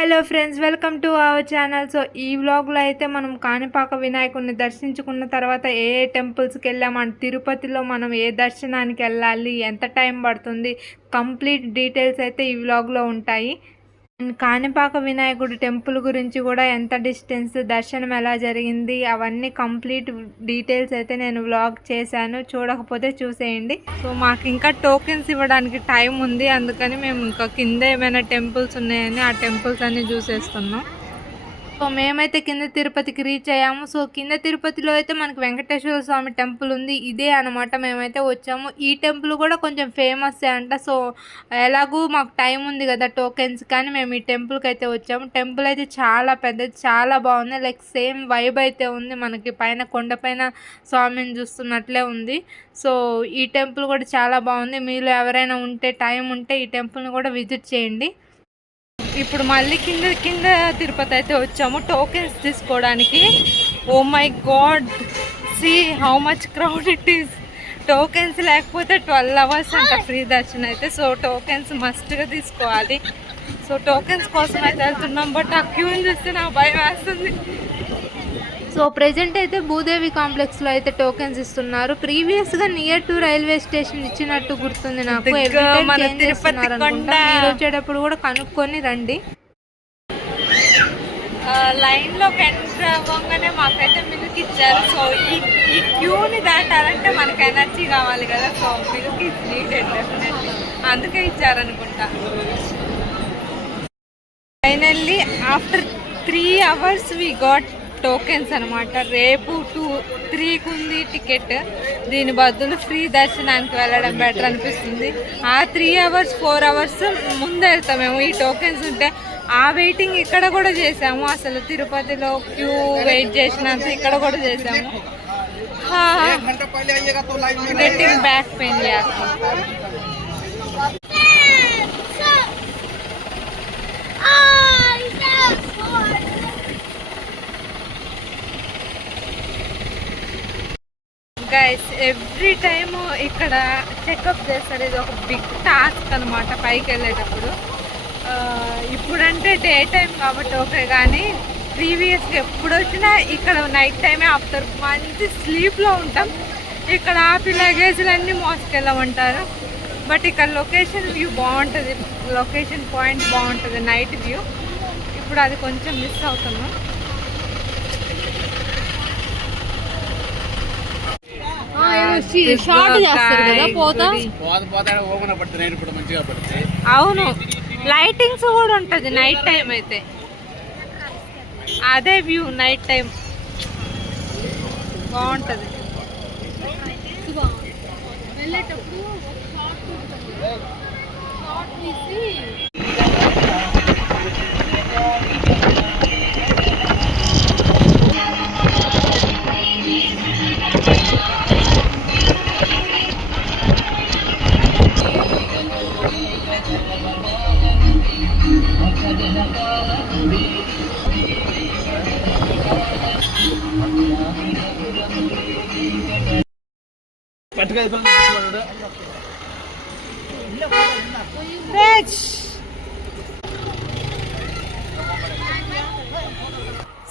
Hello friends, welcome to our channel. So ఈ వ్లాగ్లో అయితే మనం కాణిపాక వినాయకుడిని దర్శించుకున్న తర్వాత ఏ టెంపుల్స్కి వెళ్ళామంటే తిరుపతిలో మనం ఏ దర్శనానికి వెళ్ళాలి, ఎంత టైం పడుతుంది, కంప్లీట్ డీటెయిల్స్ అయితే ఈ వ్లాగ్లో ఉంటాయి. అండ్ కాణిపాక వినాయకుడి టెంపుల్ గురించి కూడా ఎంత డిస్టెన్స్, దర్శనం ఎలా జరిగింది, అవన్నీ కంప్లీట్ డీటెయిల్స్ అయితే నేను వ్లాగ్ చేశాను. చూడకపోతే చూసేయండి. సో మాకు ఇంకా టోకెన్స్ ఇవ్వడానికి టైం ఉంది, అందుకని మేము ఇంకా కింద ఏమైనా టెంపుల్స్ ఉన్నాయని ఆ టెంపుల్స్ అన్నీ చూసేస్తున్నాం. సో మేమైతే కింద తిరుపతికి రీచ్ అయ్యాము. సో కింద తిరుపతిలో అయితే మనకి వెంకటేశ్వర స్వామి టెంపుల్ ఉంది, ఇదే అనమాట. మేమైతే వచ్చాము. ఈ టెంపుల్ కూడా కొంచెం ఫేమస్ అంట. సో ఎలాగూ మాకు టైం ఉంది కదా టోకెన్స్, కానీ మేము ఈ టెంపుల్కి అయితే వచ్చాము. టెంపుల్ అయితే చాలా పెద్దది, చాలా బాగుంది. లైక్ సేమ్ వైబ్ అయితే ఉంది, మనకి పైన కొండపైన స్వామిని చూస్తున్నట్లే ఉంది. సో ఈ టెంపుల్ కూడా చాలా బాగుంది. మీలో ఎవరైనా ఉంటే టైం ఉంటే ఈ టెంపుల్ని కూడా విజిట్ చేయండి. ఇప్పుడు మళ్ళీ కింద తిరుపతి అయితే వచ్చాము టోకెన్స్ తీసుకోవడానికి. Oh my god, see how much crowd it is. Tokens లేకపోతే 12 hours అంట ఫ్రీ దర్శనం అయితే. సో టోకెన్స్ మస్ట్గా తీసుకోవాలి. సో టోకెన్స్ కోసం అయితే వెళ్తున్నాం, బట్ ఆ క్యూని చూస్తే నాకు భయం వేస్తుంది. సో ప్రెజెంట్ అయితే భూదేవి కాంప్లెక్స్లో అయితే టోకెన్స్ ఇస్తున్నారు. ప్రీవియస్గా నియర్ టు రైల్వే స్టేషన్ ఇచ్చినట్టు గుర్తుంది నాకు. మీరు వచ్చేటప్పుడు కూడా కనుక్కొని రండి. లైన్లోకి ఎంటర్ అవ్వగానే మాకైతే మిల్క్ ఇచ్చారు. సో ఈ క్యూని దాటాలంటే మనకు ఎనర్జీ కావాలి కదా. So milk is needed definitely, అందుకే ఇచ్చారనుకుంటా. Finally after 3 hours we got tokens అనమాట. రేపు 2-3కి ఉంది టికెట్. దీని బదులు ఫ్రీ దర్శనానికి వెళ్ళడం బెటర్ అనిపిస్తుంది. ఆ 3 hours 4 hours ముందు వెళ్తామేమో ఈ టోకెన్స్ ఉంటే. ఆ వెయిటింగ్ ఇక్కడ కూడా చేసాము. అసలు తిరుపతిలో క్యూ వెయిట్ చేసినంత ఇక్కడ కూడా చేసాము. Getting back pain guys. Every time ఇక్కడ చెకప్ చేస్తారు. ఇది ఒక బిగ్ టాస్క్ అనమాట పైకి వెళ్ళేటప్పుడు. ఇప్పుడంటే డే టైం కాబట్టి ఓకే, కానీ ప్రీవియస్గా ఎప్పుడు వచ్చినా ఇక్కడ నైట్ టైమే ఆపుతారు. మంచి స్లీప్లో ఉంటాం. ఇక్కడ ఆపి లగేజ్లన్నీ మోసుకెళ్ళమంటారు. బట్ ఇక్కడ లొకేషన్ వ్యూ బాగుంటుంది, లొకేషన్ పాయింట్ బాగుంటుంది, నైట్ వ్యూ. ఇప్పుడు అది కొంచెం మిస్ అవుతున్నాం. అవును, లైటింగ్స్ కూడా ఉంటుంది నైట్ టైం అయితే. అదే వ్యూ నైట్ టైం బాగుంటుంది. వెళ్ళేటప్పుడు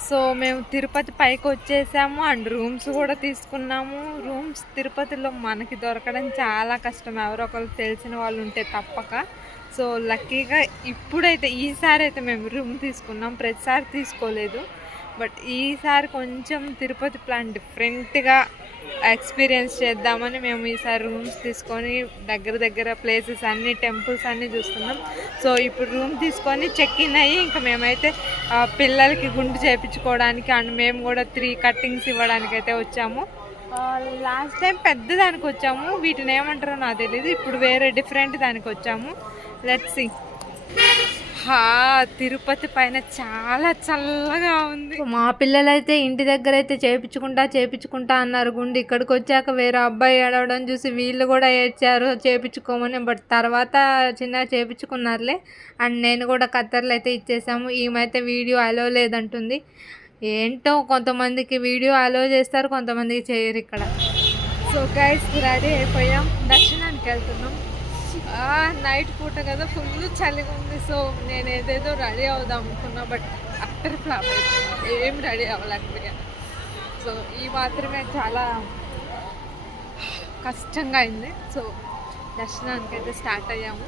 సో మేము తిరుపతి పైకి వచ్చేసాము అండ్ రూమ్స్ కూడా తీసుకున్నాము. రూమ్స్ తిరుపతిలో మనకి దొరకడం చాలా కష్టం, ఎవరో ఒకరు తెలిసిన వాళ్ళు ఉంటే తప్పక. సో లక్కీగా ఇప్పుడైతే ఈసారి అయితే మేము రూమ్ తీసుకున్నాం, ప్రతిసారి తీసుకోలేదు. బట్ ఈసారి కొంచెం తిరుపతి ప్లాన్ డిఫరెంట్గా ఎక్స్పీరియన్స్ చేద్దామని మేము ఈసారి రూమ్స్ తీసుకొని దగ్గర ప్లేసెస్ అన్ని టెంపుల్స్ అన్నీ చూస్తున్నాం. సో ఇప్పుడు రూమ్ తీసుకొని చెక్ ఇన్ అయ్యి ఇంకా మేమైతే పిల్లలకి గుండు చేయించుకోవడానికి అండ్ మేము కూడా 3 కట్టింగ్స్ ఇవ్వడానికి అయితే వచ్చాము. లాస్ట్ టైం పెద్ద దానికి వచ్చాము, వీటిని ఏమంటారో నాకు తెలియదు. ఇప్పుడు వేరే డిఫరెంట్ దానికి వచ్చాము. Let's see. తిరుపతి పైన చాలా చల్లగా ఉంది. మా పిల్లలైతే ఇంటి దగ్గర అయితే చేపించుకుంటా అన్నారు గుండు. ఇక్కడికి వచ్చాక వేరే అబ్బాయి ఏడవడం చూసి వీళ్ళు కూడా ఏడ్చారు చేపించుకోమని. బట్ తర్వాత చిన్నగా చేపించుకున్నారులే. అండ్ నేను కూడా కత్తర్లు అయితే ఇచ్చేసాము. ఈమెయితే వీడియో అలో లేదంటుంది. ఏంటో, కొంతమందికి వీడియో అలో చేస్తారు, కొంతమందికి చేయరు ఇక్కడ. సో గైస్ రెడీ అయిపోయాం, దర్శనానికి వెళ్తున్నాం. నైట్ పూట కదా ఫుల్ చలిగా ఉంది. సో నేను ఏదేదో రెడీ అవుదాం అనుకున్నా, బట్ అక్కడ ఫ్లాప్ అయిపోయింది, ఏం రెడీ అవ్వలేకపోయా. సో ఈ మాత్రమే చాలా కష్టంగా అయింది. సో దర్శనానికి అయితే స్టార్ట్ అయ్యాము.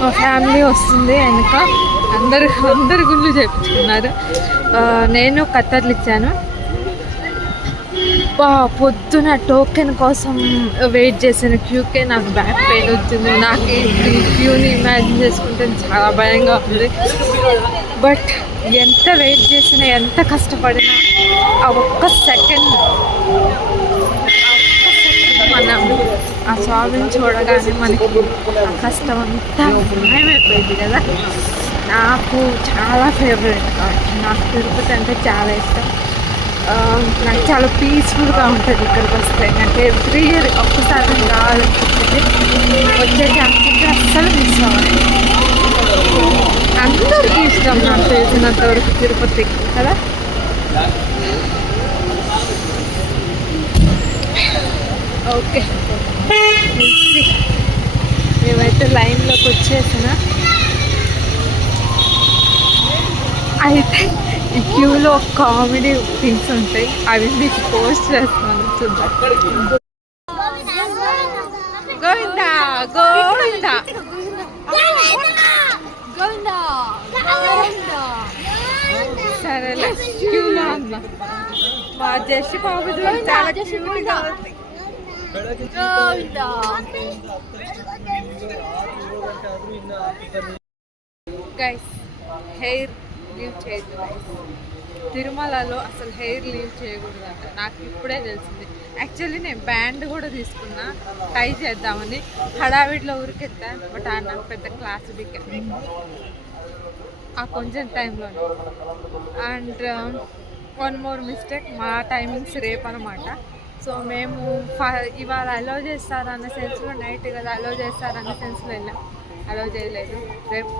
మా ఫ్యామిలీ వస్తుంది వెనక, అందరు గుళ్ళు చేయించుకున్నారు. నేను కత్తర్లు ఇచ్చాను. పొద్దున టోకెన్ కోసం వెయిట్ చేసిన క్యూకే నాకు బ్యాక్ పెయిన్ వచ్చింది. నాకు ఈ క్యూని ఇమాజిన్ చేసుకుంటే చాలా భయంగా ఉంది. బట్ ఎంత వెయిట్ చేసినా, ఎంత కష్టపడినా ఆ ఒక్క సెకండ్ మనం ఆ స్వామిని చూడగానే మనకి ఆ కష్టం అంతా మాయమైపోయింది కదా. నాకు చాలా ఫేవరెట్ కాబట్టి నాకు తిరుపతి అంటే చాలా ఇష్టం. నాకు చాలా పీస్ఫుల్గా ఉంటుంది ఇక్కడికి వస్తే. నాకు ఎవ్రీ ఇయర్ ఒక్కసారి రావాలనిపిస్తుంది. వచ్చే ఛాన్స్ అస్సలు మిస్ అవ్వాలి. అందరికీ ఇష్టం నాకు తెలిసినంత వరకు తిరుపతి కదా. ఓకే, మేమైతే లైన్లోకి వచ్చేసిన. అయితే ఈ క్యూలో కామెడీ థింగ్స్ ఉంటాయి, అవి మీకు పోస్ట్ చేస్తాను చూద్దాం. గోవిందా గోవిందా సరేలే, క్యూలో అమ్మా మా జస్ట్ కామెడీ చాలా క్యూట్గా ఉంది. గైస్, హెయిర్ లీవ్ చేయొద్దు గైస్. తిరుమలలో అసలు హెయిర్ లీవ్ చేయకూడదు అంట. నాకు ఇప్పుడే తెలిసింది. యాక్చువల్లీ నేను బ్యాండ్ కూడా తీసుకున్నా ట్రై చేద్దామని, హడావిడిలో ఊరికెత్తా. బట్ నాకు పెద్ద క్లాస్ బిక్ ఆ కొంచెం టైంలోనే. అండ్ వన్ మోర్ మిస్టేక్, మా టైమింగ్స్ రేపు అనమాట. సో మేము ఇవాళ అలో చేస్తారన్న సెన్స్లో, నైట్ కదా అలో చేస్తారన్న సెన్స్లో వెళ్ళాం. అలో చేయలేదు. రేపు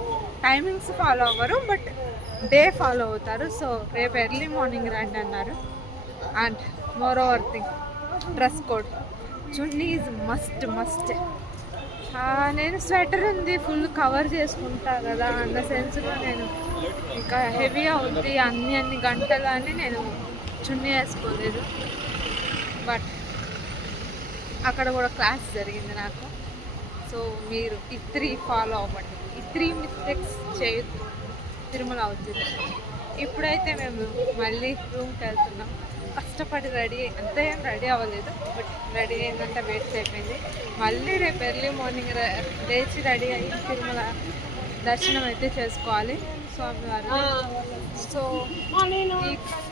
టైమింగ్స్ ఫాలో అవ్వరు, బట్ డే ఫాలో అవుతారు. సో రేపు ఎర్లీ మార్నింగ్ రండి అన్నారు. And more over thing, dress code chunni is must. నేను స్వెటర్ ఉంది ఫుల్ కవర్ చేసుకుంటా కదా అన్న సెన్స్లో నేను ఇంకా హెవీ అవుద్ది అన్ని గంటలు అని నేను చున్నీ వేసుకోలేదు. బట్ అక్కడ కూడా క్లాస్ జరిగింది నాకు. సో మీరు ఈ 3 ఫాలో అవ్వండి, ఈ 3 మిస్టేక్స్ చేయొద్దు తిరుమల అవుతుంది. ఇప్పుడైతే మేము మళ్ళీ రూమ్కి వెళ్తున్నాం. కష్టపడి రెడీ, అంతా ఏం రెడీ అవ్వలేదు, బట్ రెడీ అయిందంటే వెయిట్ అయిపోయింది. మళ్ళీ రేపు ఎర్లీ మార్నింగ్ లేచి రెడీ అయ్యి తిరుమల దర్శనం అయితే చేసుకోవాలి స్వామివారు. సో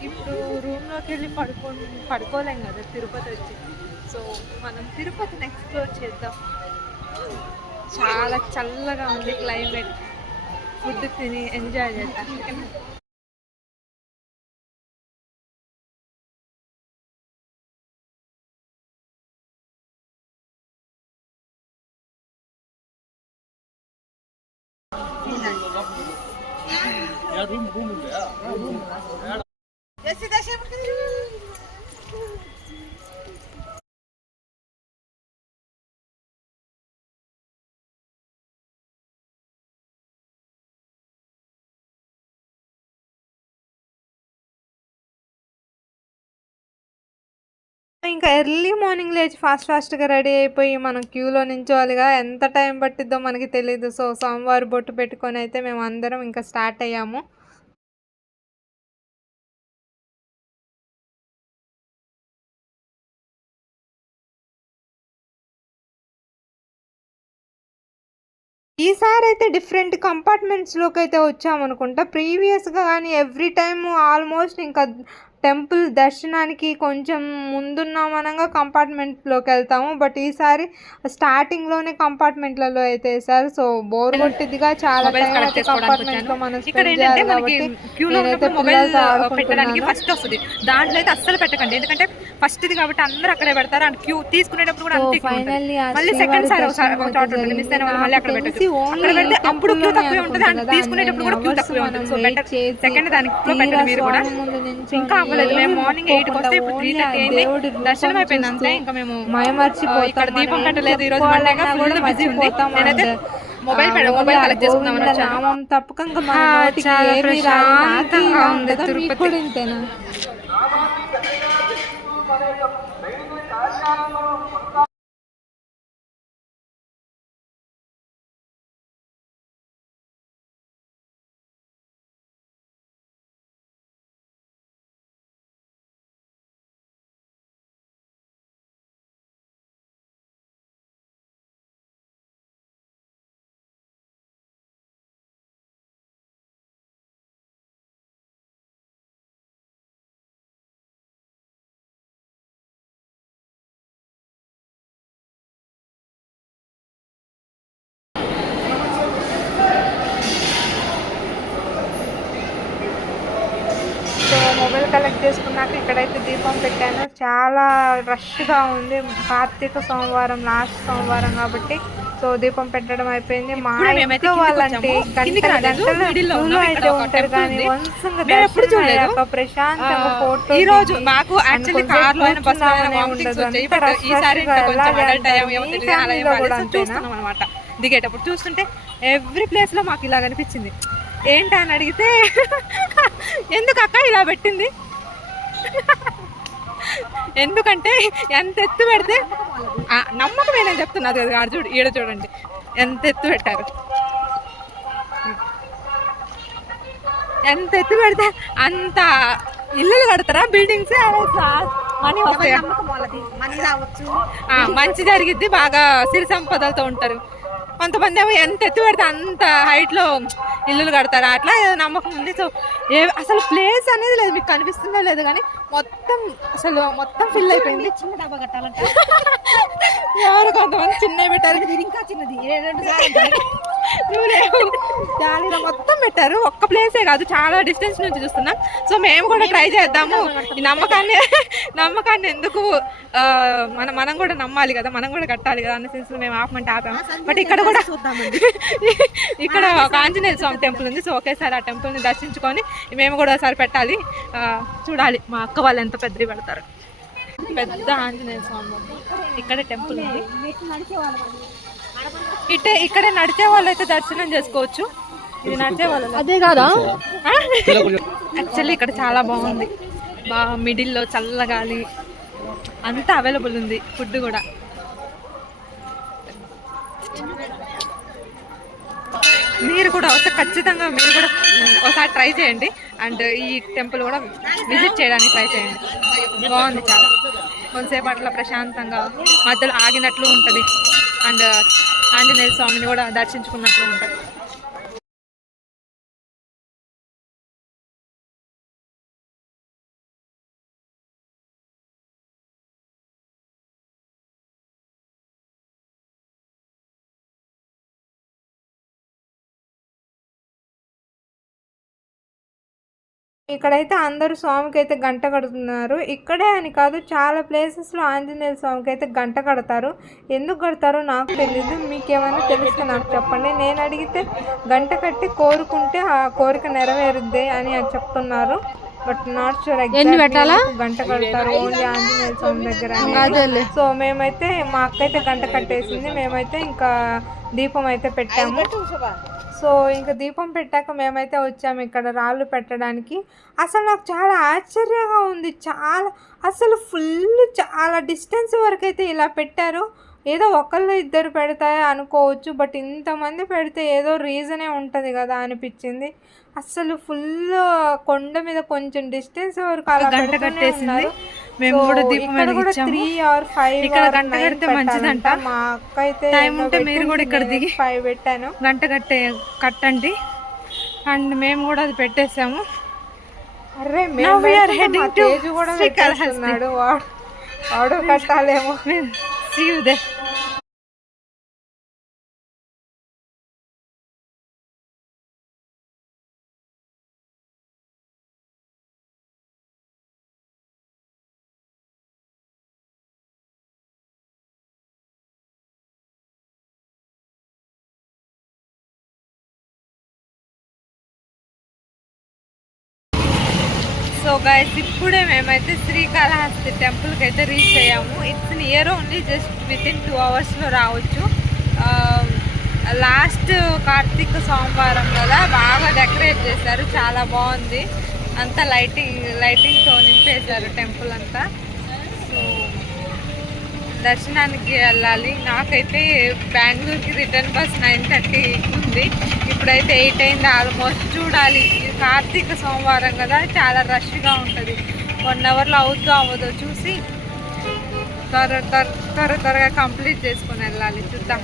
ఇప్పుడు రూమ్లోకి వెళ్ళి పడుకోలేం కదా తిరుపతి వచ్చి. సో మనం తిరుపతిని ఎక్స్ప్లోర్ చేద్దాం. చాలా చల్లగా ఉంది క్లైమేట్, ఫుడ్ తిని ఎంజాయ్ చేద్దాం. ఓకేనా? ఇంకా ఎర్లీ మార్నింగ్ లేచి ఫాస్ట్గా రెడీ అయిపోయి మనం క్యూలో నించోవాలిగా. ఎంత టైం పట్టిద్దో మనకి తెలీదు. సో సోమవారం బొట్టు పెట్టుకొని అయితే మేము అందరం ఇంకా స్టార్ట్ అయ్యాము. ఈసారి అయితే డిఫరెంట్ కంపార్ట్మెంట్స్లోకి అయితే వచ్చామనుకుంటా. ప్రీవియస్గా కానీ ఎవ్రీ టైమ్ ఆల్మోస్ట్ ఇంకా టెంపుల్ దర్శనానికి కొంచెం ముందున్నామనగా కంపార్ట్మెంట్లోకి వెళ్తాము. బట్ ఈసారి స్టార్టింగ్లోనే కంపార్ట్మెంట్లలో అయితే వేసారు. సో బోర్ కొట్టిదిగా చాలా కంపార్ట్మెంట్లో మనం స్పెండ్ చేయాలి కాబట్టి నేనైతే పిల్లలతో ఆడుకుంటున్నాను. ఫస్ట్ వస్తుంది దాంట్లో అయితే అస్సలు పెట్టకండి, ఎందుకంటే ఫస్ట్ది కాబట్టి అందరూ అక్కడే పెడతారు. అండ్ క్యూ తీసుకునేటప్పుడు కూడా అంతే. ఫైనల్లీ మళ్ళీ సెకండ్ సార్ మళ్ళీ అక్కడ పెట్టచ్చు. అప్పుడు క్యూ తక్కువే ఉంటుంది, అండ్ తీసుకునేటప్పుడు కూడా క్యూ తక్కువే ఉంటుంది. సో బెటర్ సెకండ్ దానికి పెట్టండి మీరు కూడా. ఇంకా అవ్వలేదు. మేము మార్నింగ్ 8కి వస్తే ఇప్పుడు 3:30 అయింది. దర్శనం అయిపోయింది అంతే. ఇంకా మేము ఇక్కడ దీపం పెట్టలేదు ఈ రోజు, మండేగా ఫుల్ బిజీ ఉంది. నేనైతే మొబైల్ కలెక్ట్ చేసుకుందామని వచ్చాను. తప్పకుండా చాలా ప్రశాంతంగా ఉంది తిరుపతి. సో మొబైల్ కలెక్ట్ చేసుకున్నాక ఇక్కడైతే దీపం పెట్టాను. చాలా రష్గా ఉంది. కార్తీక సోమవారం లాస్ట్ సోమవారం కాబట్టి సో దీపం పెట్టడం అయిపోయింది. మా ఇంట్లో వాళ్ళంటే గంటలు అయితే ఉంటారు కానీ వంశంగా దర్శనం అయ్యాక ప్రశాంతంగా ఫోటో ఈ రోజు మాకు యాక్చువల్లీ కార్ లో అనమాట. దిగేటప్పుడు చూస్తుంటే ఎవ్రీ ప్లేస్ లో మాకు ఇలా కనిపించింది. ఏంటి అని అడిగితే ఎందుకు అక్క ఇలా పెట్టింది, ఎందుకంటే ఎంత ఎత్తు పెడితే నమ్మకమేనని చెప్తున్నారు కదా. చూడు ఈడ చూడండి ఎంత ఎత్తు పెట్టారు, ఎంత ఎత్తు పెడితే అంత ఇల్లులు కడతారా, బిల్డింగ్స్ మనీ వస్తాయి, మంచి జరిగిద్ది, బాగా సిరి సంపదలతో ఉంటారు. కొంతమంది ఏమో ఎంత ఎత్తు పెడితే అంత హైట్లో ఇల్లులు కడతారు, అట్లా ఏదో నమ్మకం ఉంది. సో అసలు ప్లేస్ అనేది లేదు, మీకు కనిపిస్తుందో లేదు కానీ మొత్తం ఫిల్ అయిపోయింది. చిన్న డబ్బా కట్టాలంటే ఎవరు కొంతమంది చిన్న పెట్టారు, ఇంకా చిన్నది దానిలో మొత్తం పెట్టారు. ఒక్క ప్లేసే కాదు, చాలా డిస్టెన్స్ నుంచి చూస్తున్నాం. సో మేము కూడా ట్రై చేద్దాము, ఈ నమ్మకాన్ని ఎందుకు మనం కూడా నమ్మాలి కదా, మనం కూడా కట్టాలి కదా అన్న సెన్స్ మేము ఆపమంటే ఆపాము. బట్ ఇక్కడ కూడా చూద్దామండి, ఇక్కడ ఒక ఆంజనేయ స్వామి టెంపుల్ ఉంది. సో ఒకేసారి ఆ టెంపుల్ని దర్శించుకొని మేము కూడా ఒకసారి పెట్టాలి, చూడాలి మా అక్క వాళ్ళు ఎంత పెద్దవి పెడతారు. పెద్ద ఆంజనేయ స్వామి ఇక్కడ టెంపుల్ ఉంది. ఇక్కడే నడిచే వాళ్ళు అయితే దర్శనం చేసుకోవచ్చు. ఇది నడిచే వాళ్ళు అదే కాదా. యాక్చువల్లీ ఇక్కడ చాలా బాగుంది, బాగా మిడిల్లో చల్లగాలి అంతా అవైలబుల్ ఉంది, ఫుడ్ కూడా. మీరు కూడా వస్తే ఖచ్చితంగా మీరు కూడా ఒకసారి ట్రై చేయండి, అండ్ ఈ టెంపుల్ కూడా విజిట్ చేయడానికి ట్రై చేయండి. బాగుంది చాలా, కొంతసేపు అట్లా ప్రశాంతంగా మధ్యలో ఆగినట్లు ఉంటుంది, అండ్ ఆంజనేయ స్వామిని కూడా దర్శించుకున్నట్లు ఉంటుంది. ఇక్కడైతే అందరూ స్వామికి అయితే గంట కడుతున్నారు. ఇక్కడే అని కాదు, చాలా ప్లేసెస్లో ఆంజనేయ స్వామికి అయితే గంట కడతారు. ఎందుకు కడతారో నాకు తెలీదు, మీకేమైనా తెలిస్తే నాకు చెప్పండి. నేను అడిగితే గంట కట్టి కోరుకుంటే ఆ కోరిక నెరవేరుద్ది అని చెప్తున్నారు. బట్ నాట్ షూర్ ఎగ్జాక్ట్లీ గంట కడతారు ఓన్లీ ఆంజనేయ స్వామి దగ్గర. సో మేమైతే మా అక్క అయితే గంట కట్టేసింది, మేమైతే ఇంకా దీపం అయితే పెట్టాము. సో ఇంకా దీపం పెట్టాక మేమైతే వచ్చాము ఇక్కడ రాళ్ళు పెట్టడానికి. అసలు నాకు చాలా ఆశ్చర్యంగా ఉంది, అసలు చాలా డిస్టెన్స్ వరకు అయితే ఇలా పెట్టారు. ఏదో ఒకళ్ళు ఇద్దరు పెడతాయో అనుకోవచ్చు, బట్ ఇంతమంది పెడితే ఏదో రీజనే ఉంటుంది కదా అనిపించింది. అసలు ఫుల్ కొండ మీద కొంచెం డిస్టెన్స్ వరకు అలా గంట కట్టేసింది. మేము కూడా దీపం వెలిగించాము. 3 or 5 ఇక్కడ గంట కడితే మంచిదంట. మా అక్క అయితే టైం ఉంటే మీరు కూడా ఇక్కడ దిగి 5 పెట్టాను. గంట కట్టండి, అండ్ మేము కూడా అది పెట్టేసాము. అరే తేజు కూడా పెట్టేస్తున్నాడు, వాడు కట్టాలేమో. See you there. So guys ఇప్పుడే మేమైతే శ్రీకాళహస్తి టెంపుల్కి అయితే రీచ్ అయ్యాము. It's near only just within 2 అవర్స్లో రావచ్చు. లాస్ట్ కార్తీక సోమవారం కదా, బాగా డెకరేట్ చేశారు, చాలా బాగుంది. అంతా లైటింగ్తో నింపేశారు టెంపుల్ అంతా. సో దర్శనానికి వెళ్ళాలి. నాకైతే బెంగళూరుకి రిటర్న్ బస్ 9:30 ఉంది. ఇప్పుడైతే 8 అయింది ఆల్మోస్ట్. చూడాలి, కార్తీక సోమవారం కదా, చాలా రష్గా ఉంటుంది. 1 అవర్లో అవుతుందో అవ్వదో చూసి త్వరగా కంప్లీట్ చేసుకొని వెళ్ళాలి. చూద్దాం.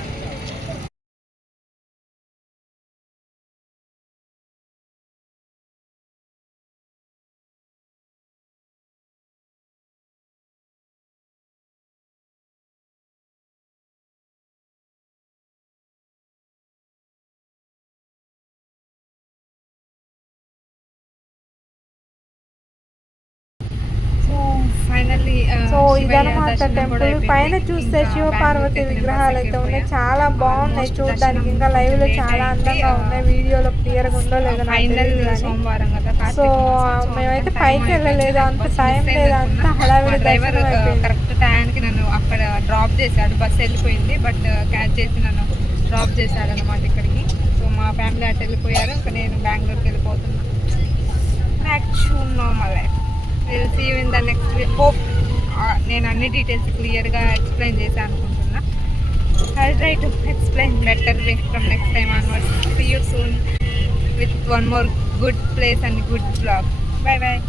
సో ఇదనమాట టెంపుల్. పైన చూస్తే శివపార్వతి విగ్రహాలు అయితే ఉన్నాయి, చాలా బాగున్నాయి చూడడానికి. ఇంకా లైవ్ లో చాలా అందంగా ఉన్నాయి, వీడియోలో క్లియర్ గా ఉందో లేదో సోమవారం కదా. సో మేమైతే పైకి వెళ్ళలేదు, అంత టైం లేదు, అంత హడావిడి దర్శనం అయిపోయింది. కరెక్ట్ టైంకి నన్ను అక్కడ డ్రాప్ చేశాడు, బస్సు వెళ్ళిపోయింది, బట్ క్యాచ్ చేసి నన్ను డ్రాప్ చేశాడు అనమాట ఇక్కడికి. సో మా ఫ్యామిలీ అటు వెళ్ళిపోయారు, ఇంకా నేను బెంగళూరుకి వెళ్ళిపోతున్నా. Will see you in the next week. Hope నేను అన్ని డీటెయిల్స్ క్లియర్గా ఎక్స్ప్లెయిన్ చేశాను అనుకుంటున్నా. I try to explain better way from next time onwards. See you soon with one more good place and good blog. Bye bye.